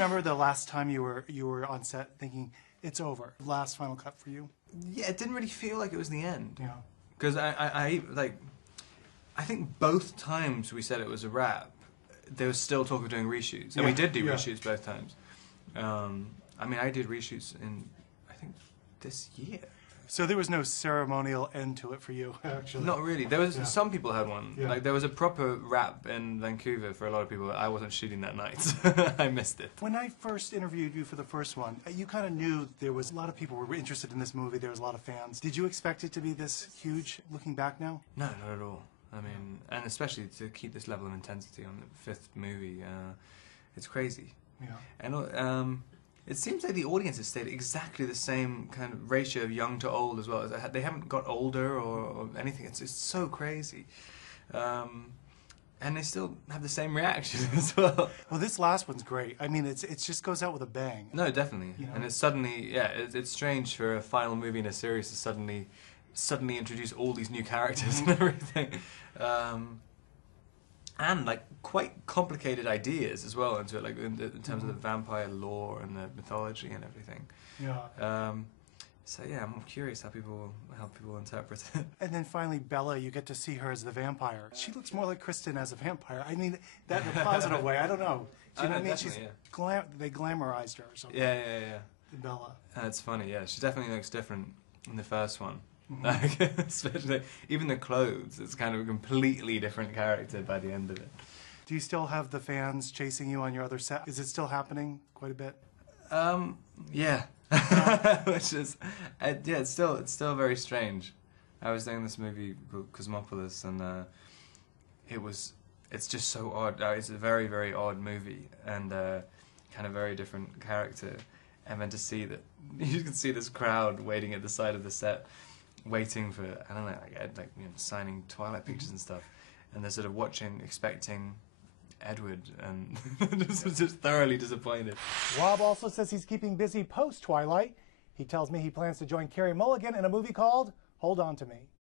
remember the last time you were on set thinking it's over? Last final cut for you? Yeah, it didn't really feel like it was the end. Yeah. Because I think both times we said it was a wrap, there was still talk of doing reshoots, and we did do reshoots both times. I mean, I did reshoots in, I think, this year. So there was no ceremonial end to it for you, actually? Not really. There was some people had one. Yeah. Like there was a proper wrap in Vancouver for a lot of people. I wasn't shooting that night. I missed it. When I first interviewed you for the first one, you kind of knew there was a lot of people who were interested in this movie. There was a lot of fans. Did you expect it to be this huge? Looking back now? No, not at all. I mean, and especially to keep this level of intensity on the 5th movie, it's crazy. Yeah. And it seems like the audience has stayed exactly the same kind of ratio of young to old as well. They haven't got older or anything. It's so crazy. And they still have the same reaction as well. Well, this last one's great. I mean, it just goes out with a bang. No, definitely. You know? And it's suddenly, it's strange for a final movie in a series to suddenly introduce all these new characters and everything. And like quite complicated ideas as well into it, like in terms of the vampire lore and the mythology and everything. Yeah. So yeah, I'm curious how people interpret it. And then finally, Bella, you get to see her as the vampire. She looks more like Kristen as a vampire. I mean, that in a positive way. I don't know. Do you know what I mean? She's they glamorized her or something. Yeah. Bella. It's funny. Yeah, she definitely looks different in the first one. Like, especially even the clothes, it's kind of a completely different character by the end of it. Do you still have the fans chasing you on your other set? Is it still happening quite a bit? Yeah. Which is, it's still very strange. I was doing this movie called Cosmopolis, and it's just so odd. It's a very, very odd movie, and kind of very different character. And then to see that, you can see this crowd waiting at the side of the set, waiting for, I don't know, like you know, signing Twilight pictures and stuff, and they're sort of watching, expecting Edward, and just thoroughly disappointed. Rob also says he's keeping busy post-Twilight. He tells me he plans to join Carey Mulligan in a movie called Hold On To Me.